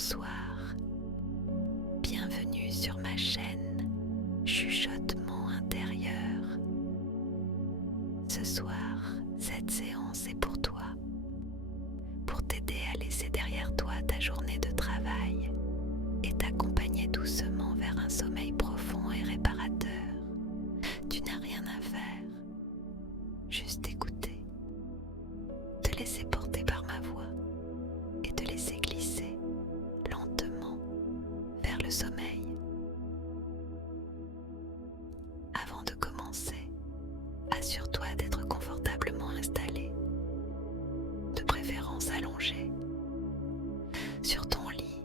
Bonsoir, bienvenue sur ma chaîne Chuchotement intérieur. Ce soir, cette séance est pour toi, pour t'aider à laisser derrière toi ta journée de travail et t'accompagner doucement vers un sommeil profond et réparateur. Tu n'as rien à faire, juste écouter, te laisser porter par ma voix et te laisser glisser lentement vers le sommeil. Avant de commencer, assure-toi d'être confortablement installé, de préférence allongé, sur ton lit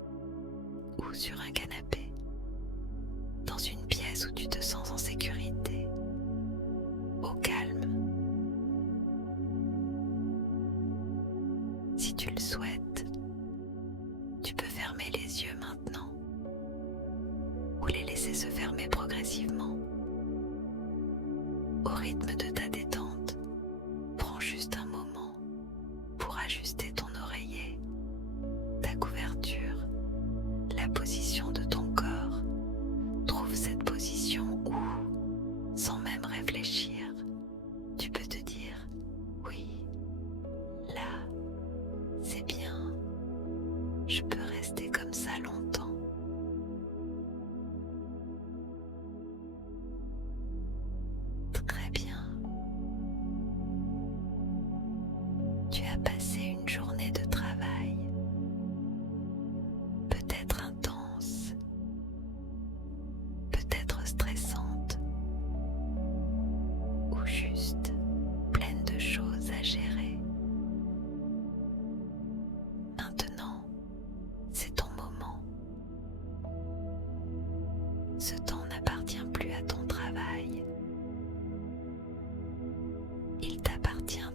ou sur un canapé, dans une pièce où tu te sens en sécurité, au calme. Si tu le souhaites, tu peux fermer les yeux maintenant ou les laisser se fermer progressivement. Au rythme de ta détente, prends juste un moment pour ajuster ton oreiller, ta couverture, la position de ton corps. Trouve cette position où, sans même réfléchir, tu peux te dire « Oui, là, c'est bien, je peux rester comme ça longtemps. » Très bien. Tu as passé une journée de travail, peut-être intense, peut-être stressante, ou juste pleine de choses à gérer. Maintenant, c'est ton moment. Ce temps n'appartient plus à ton travail. Il t'appartient.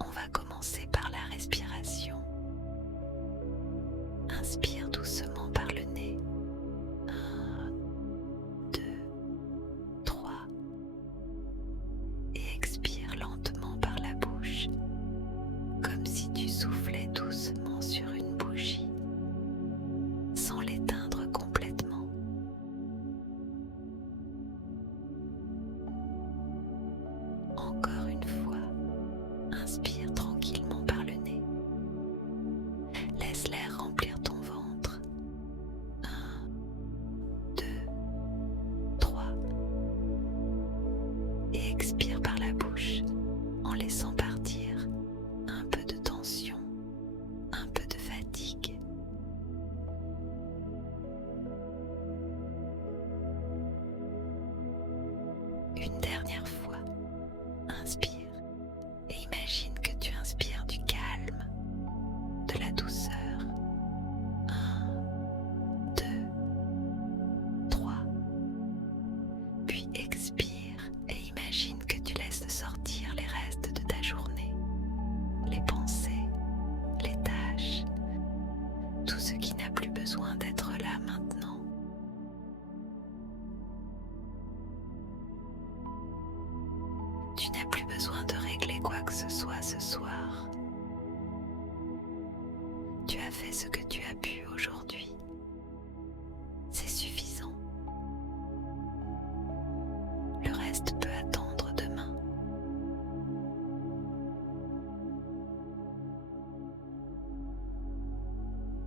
On va commencer par la respiration. Inspire doucement par le nez. 1, 2, 3. Et expire lentement par la bouche, comme si tu soufflais doucement sur une bougie, sans l'éteindre complètement. Encore une fois, inspire tranquillement par le nez. Laisse l'air remplir ton ventre. 1, 2, 3. Et expire par la bouche en laissant partir un peu de tension, un peu de fatigue. Une dernière fois, inspire et imagine que tu inspires du calme, de la douceur. 1, 2, 3. Puis expire et imagine que tu laisses sortir les restes de ta journée, les pensées, les tâches, tout ce qui n'a plus besoin d'être là maintenant. Tu n'as plus besoin de régler quoi que ce soit ce soir. Tu as fait ce que tu as pu aujourd'hui. C'est suffisant. Le reste peut attendre demain.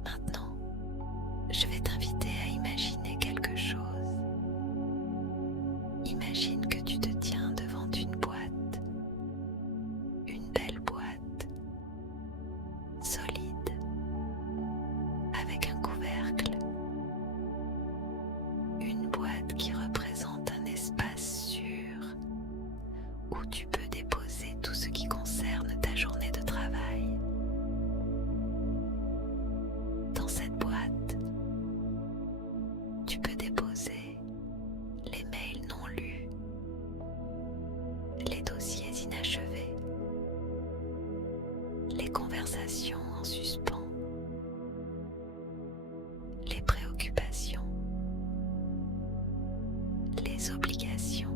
Maintenant, je vais t'inviter à imaginer quelque chose. Imagine que tu te tiens devant une boîte, une belle boîte, solide, avec un couvercle, une boîte qui représente un espace sûr où tu peux déposer tout ce qui concerne ta journée de travail. Dans cette boîte, tu peux déposer les mails non lus, les dossiers inachevés, les conversations en suspens, les préoccupations, les obligations.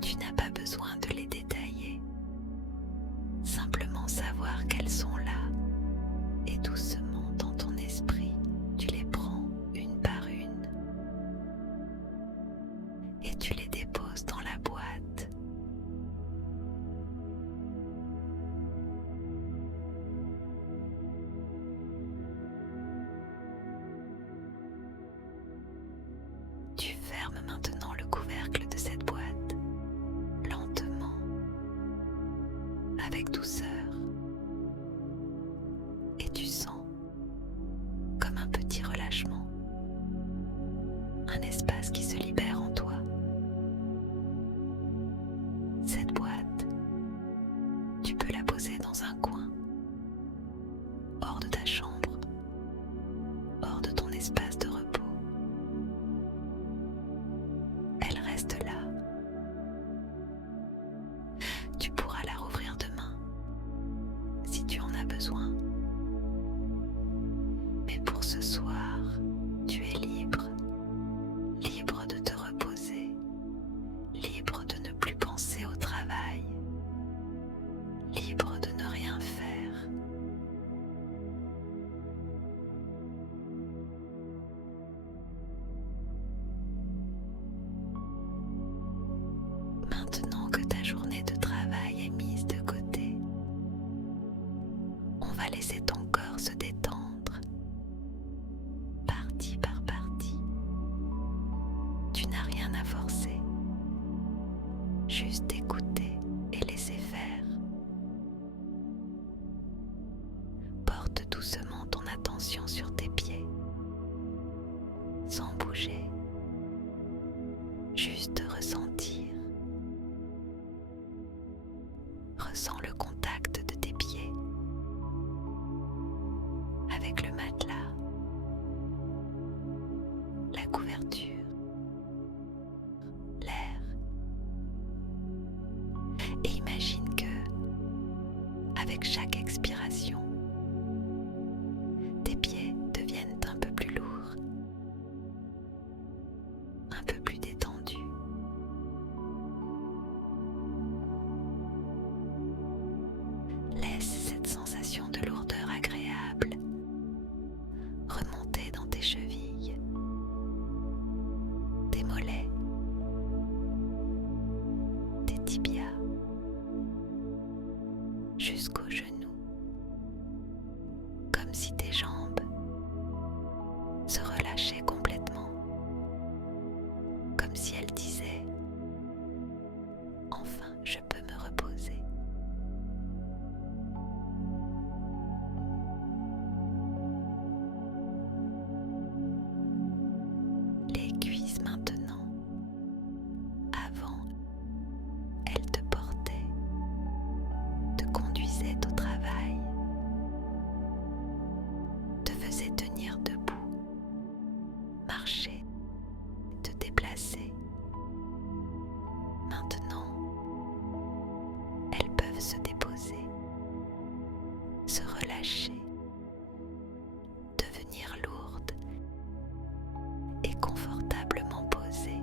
Tu n'as pas besoin de les détailler. avec douceur et tu sens comme un petit relâchement, un espace qui se libère en toi. Cette boîte, tu peux la poser dans un coin, hors de ta chambre, hors de ton espace de repos. Elle reste là. Tu pourras la rouvrir demain, si tu en as besoin. Mais pour ce soir, tu es libre, libre de te reposer, libre de ne plus penser au travail, libre de ne rien faire. Maintenant que ta journée de travail est mise de côté, on va laisser ton corps se détendre, partie par partie. Tu n'as rien à forcer, juste écouter et laisser faire. Porte doucement ton attention sur tes pieds, sans bouger, juste ressentir. Ressens le contact de tes pieds avec le matelas, la couverture, l'air. Et imagine que, avec chaque expiration, tes pieds deviennent un peu plus lourds, un peu plus détendus. Laisse cette sensation de lourdeur agréable remonter dans tes chevilles, tes mollets, tes tibias, jusqu'aux genoux, comme si tes jambes se relâchaient complètement, comme si elles disaient « Enfin, je peux me reposer ». Les cuisses maintenant. Avant, elles te portaient, te conduisaient au travail, te faisaient tenir debout, marcher, te déplacer. Maintenant, elles peuvent se déposer, se relâcher, devenir lourdes et confortablement posées.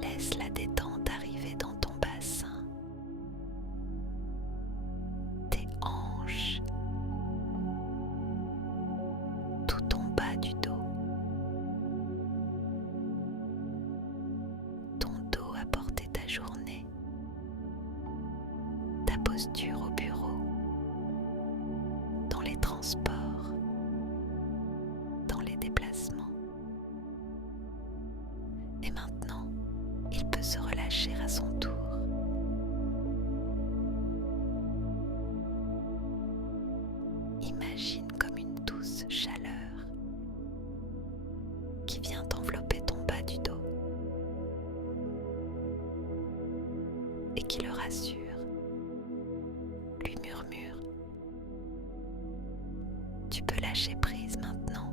Laisse la détente arriver dans ton bassin, tes hanches, tout ton bas du dos. Ton dos a porté ta journée, ta posture au bureau, dans les transports, dans les déplacements. Et maintenant, il peut se relâcher à son tour. Imagine comme une douce chaleur qui vient envelopper ton bas du dos et qui le rassure, lui murmure « Tu peux lâcher prise maintenant ».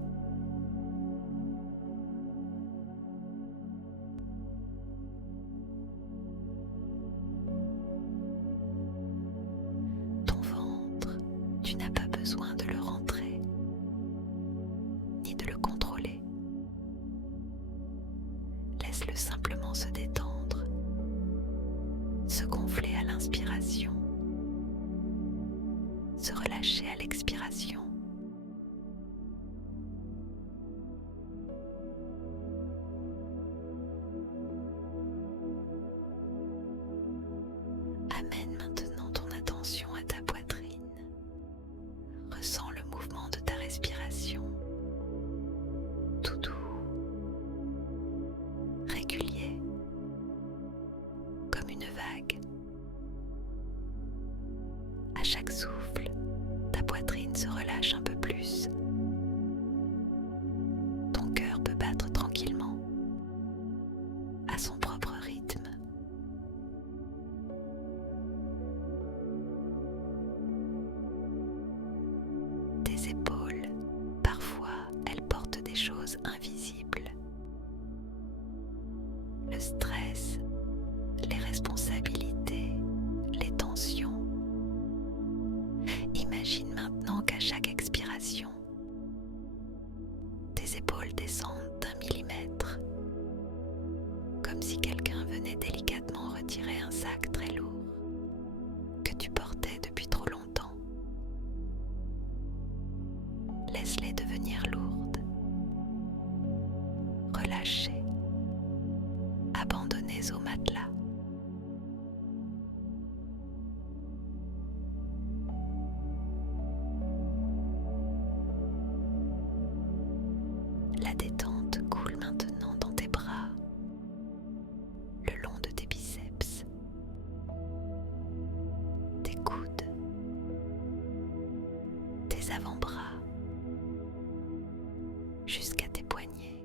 Ton ventre, tu n'as pas besoin de le rentrer, ni de le contrôler. Laisse-le simplement se détendre, se gonfler à l'inspiration, se relâcher à l'expiration. Amène maintenant ton attention à ta poitrine. Ressens le mouvement de ta respiration, tout doux, régulier, comme une vague. souffle, ta poitrine se relâche un peu plus. Ton cœur peut battre tranquillement, à son propre rythme. Tes épaules, parfois, elles portent des choses invisibles. Le stress, les responsabilités, les tensions. Imagine maintenant qu'à chaque expiration, tes épaules descendent d'1 millimètre, comme si quelqu'un venait délicatement retirer un sac très lourd que tu portais depuis trop longtemps. Laisse-les devenir lourdes, relâchées, abandonnées au matelas. La détente coule maintenant dans tes bras, le long de tes biceps, tes coudes, tes avant-bras, jusqu'à tes poignets,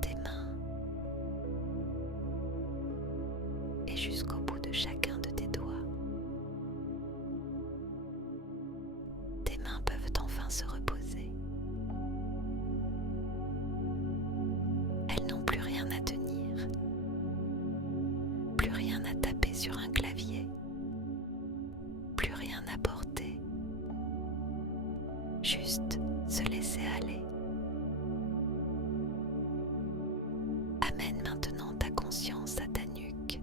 tes mains et jusqu'au bout de chacun de tes doigts. Tes mains peuvent enfin se reposer. Elles n'ont plus rien à tenir, plus rien à taper sur un clavier, plus rien à porter, juste se laisser aller. Amène maintenant ta conscience à ta nuque,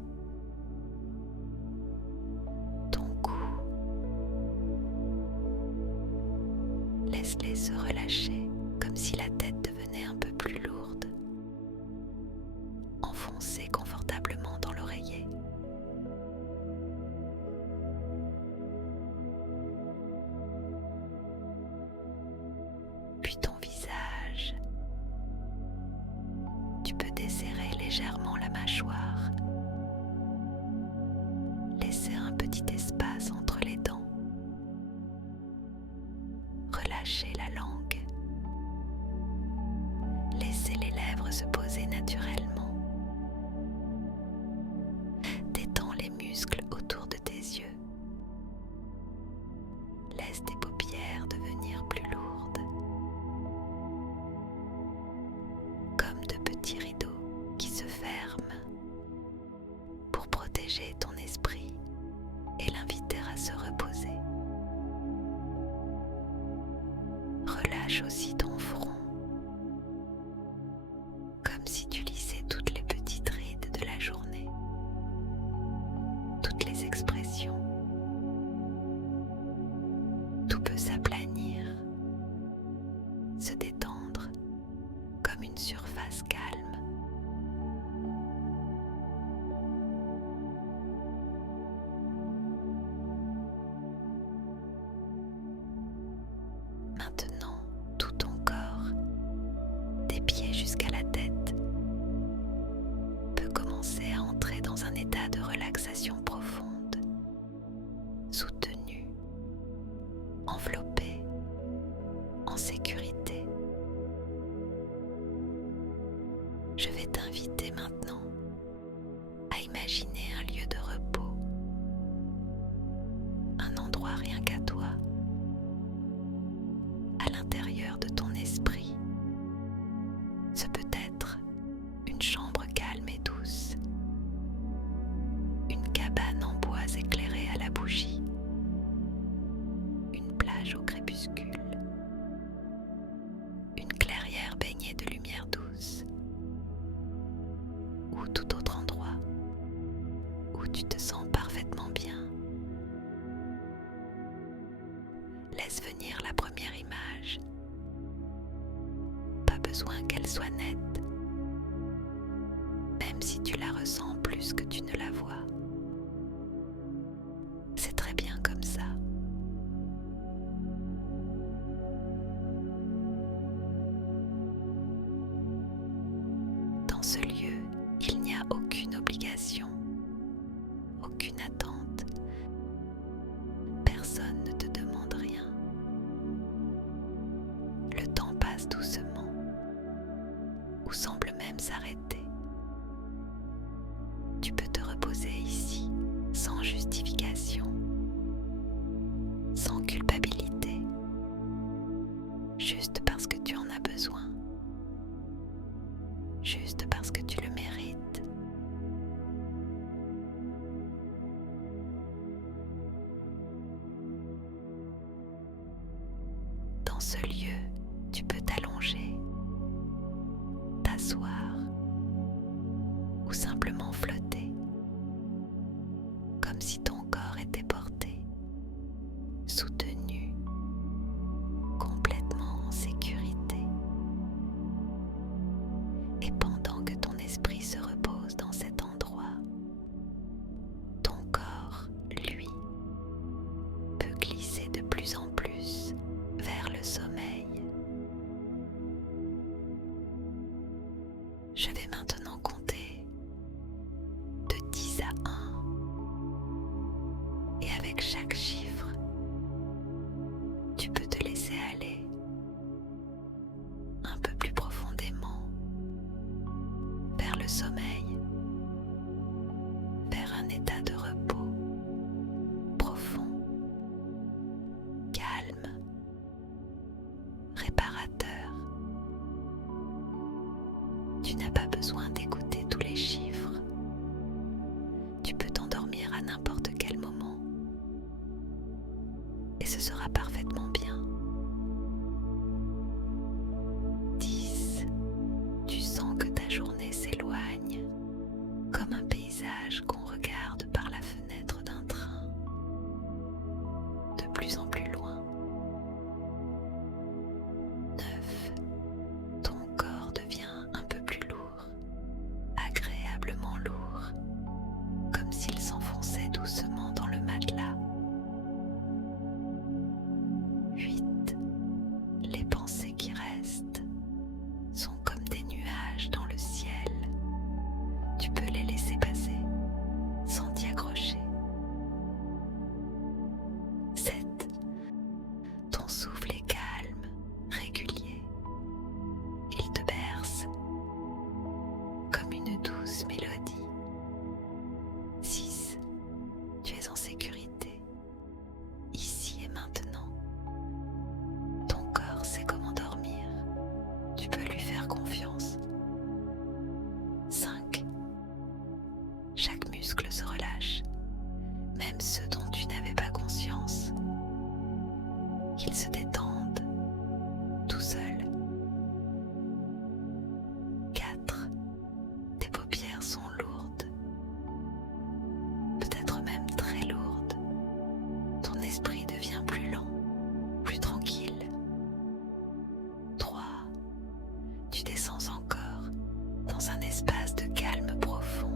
ton cou. Laisse-les se relâcher comme si la tête devenait un peu plus lourde. Enfoncez confortablement dans l'oreiller. Puis ton visage. Tu peux desserrer légèrement la mâchoire. Laissez un petit espace entre les dents. Relâchez la langue. Laissez les lèvres se poser naturellement. Détends les muscles autour de tes yeux. Laisse tes paupières devenir plus lourdes, comme de petits rideaux qui se ferment pour protéger ton esprit et l'inviter à se reposer. Relâche aussi ton front, comme si tu lissais toutes les petites rides de la journée, toutes les expressions. Tout peut s'aplanir, se détendre comme une surface calme. Maintenant, tout ton corps, des pieds jusqu'à la tête, peut commencer à entrer dans un état de relaxation profonde, soutenu, enveloppé, en sécurité. Je vais t'inviter maintenant à imaginer un lieu de repos, un endroit rien qu'à toi, à l'intérieur de ton esprit. Ce peut être une chambre calme et douce, une cabane en bois éclairée à la bougie, une plage au crépuscule, une clairière baignée de lumière douce, ou tout autre endroit où tu te sens parfaitement bien. Laisse venir la première image. Pas besoin qu'elle soit nette, même si tu la ressens plus que tu ne la vois. C'est très bien comme ça. Dans ce lieu, il n'y a aucune obligation, aucune attente, s'arrêter. Tu peux te reposer ici sans justification, sans culpabilité, juste parce que tu en as besoin, juste parce que tu le mérites. Dans ce lieu, tu peux t'allonger, t'asseoir ou simplement flotter, comme si ton corps était porté, soutenu, complètement en sécurité. Et pendant que ton esprit se repose dans cet endroit, ton corps, lui, peut glisser de plus en plus vers le sommeil. Je vais maintenant compter de 10 à 1 et avec chaque chiffre, tu peux te laisser aller un peu plus profondément vers le sommeil, vers un état de repos profond, calme, réparateur. Tu n'as pas besoin d'écouter tous les chiffres. Tu peux t'endormir à n'importe quel moment. Et ce sera parfaitement bien. 10. Tu sens que ta journée s'éloigne, comme un paysage qu'on regarde par la fenêtre d'un train, de plus en plus loin. 9. Ton corps devient un peu plus lourd, agréablement lourd, comme s'il s'enfonçait doucement dans le matelas. 8. Les pensées qui restent sont comme des nuages dans le ciel. Tu peux les laisser passer sans t'y accrocher. 7. Ton souffle est calme, régulier. Il te berce comme une douce mélodie. 6. Tu es en sécurité, ici et maintenant. Ton corps sait comment dormir. Tu peux lui faire confiance. 5. Chaque muscle se relâche, même ceux dont tu n'avais pas conscience. Ils se détendent tout seuls. 4. Tes paupières sont lourdes, peut-être même très lourdes. Ton esprit devient plus lent, plus tranquille. 3. Tu descends encore dans un espace de calme profond,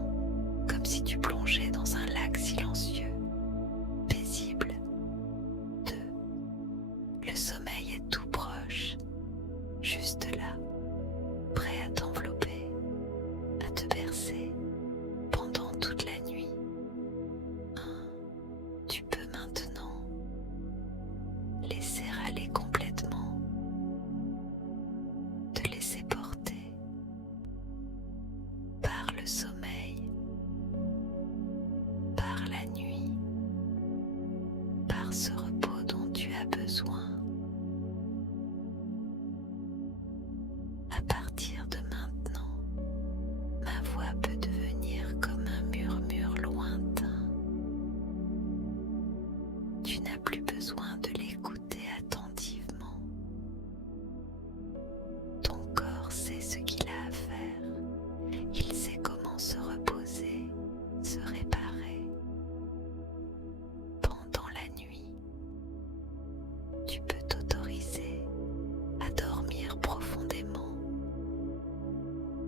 comme si tu plongeais dans un lac silencieux, paisible. 2. Le sommeil est tout proche, juste là, prêt à t'envelopper, à te bercer pendant toute la nuit. 1. Tu peux maintenant laisser aller complètement, te laisser porter par le sommeil, par la nuit, par ce repos dont tu as besoin. À partir de maintenant, ma voix peut devenir comme un murmure lointain. Tu n'as plus besoin de l'écouter attentivement. Ton corps sait ce qu'il a à faire. Il sait comment se reposer, se réparer. Pendant la nuit, tu peux t'autoriser à dormir profondément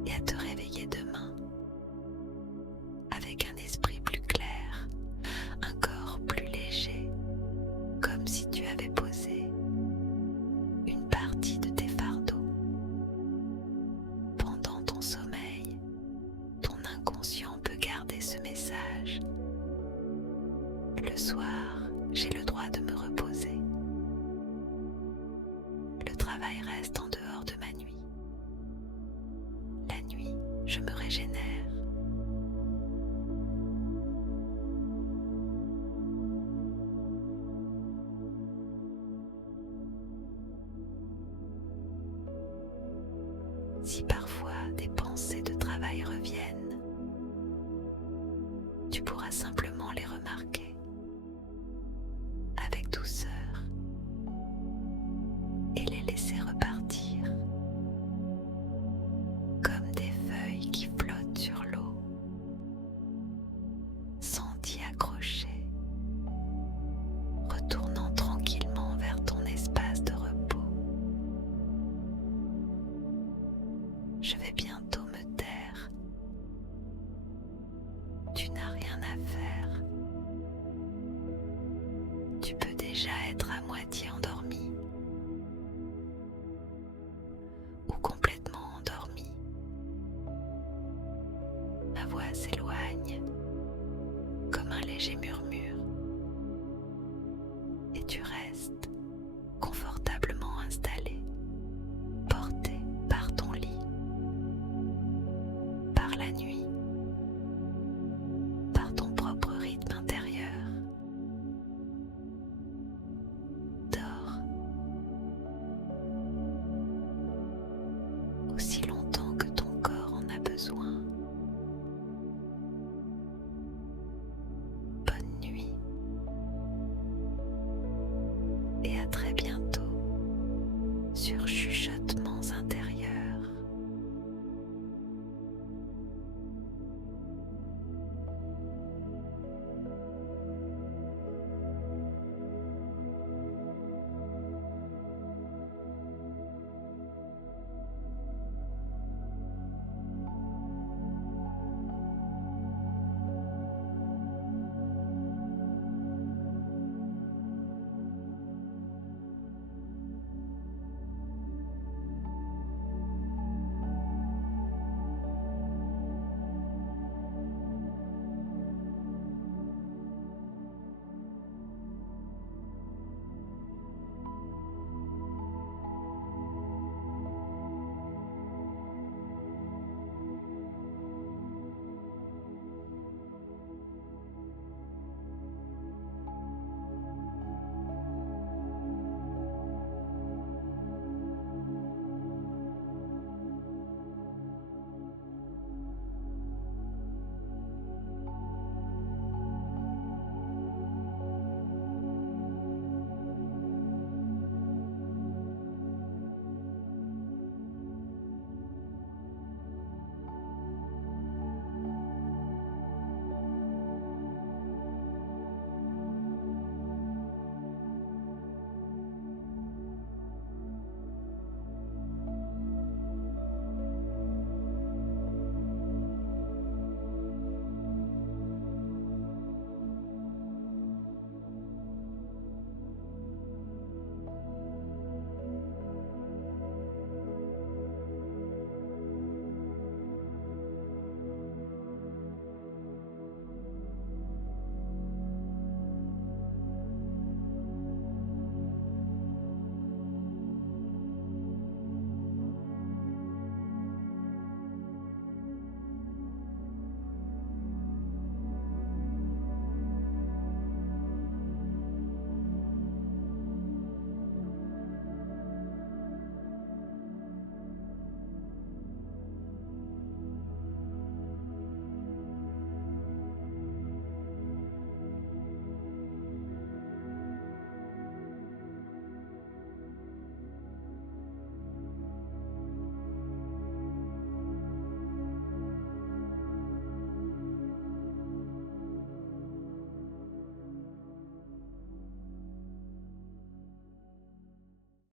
et à te réveiller demain avec un esprit plus clair, un corps plus léger, comme si tu avais posé une partie de tes fardeaux. Pendant ton sommeil, ton inconscient peut garder ce message. Le soir, j'ai le droit de me reposer. Le travail reste en dehors de ma nuit. La nuit, régénère. Si parfois des pensées de travail reviennent, tu pourras simplement les remarquer avec douceur et les laisser repartir comme des feuilles qui flottent sur l'eau sans t'y accrocher, retournant tranquillement vers ton espace de repos. Je vais bientôt me taire. Tu n'as rien à faire. Tu peux déjà être à moitié endormi ou complètement endormi. Ma voix s'éloigne comme un léger murmure et tu restes confortablement installé, porté par ton lit, par la nuit.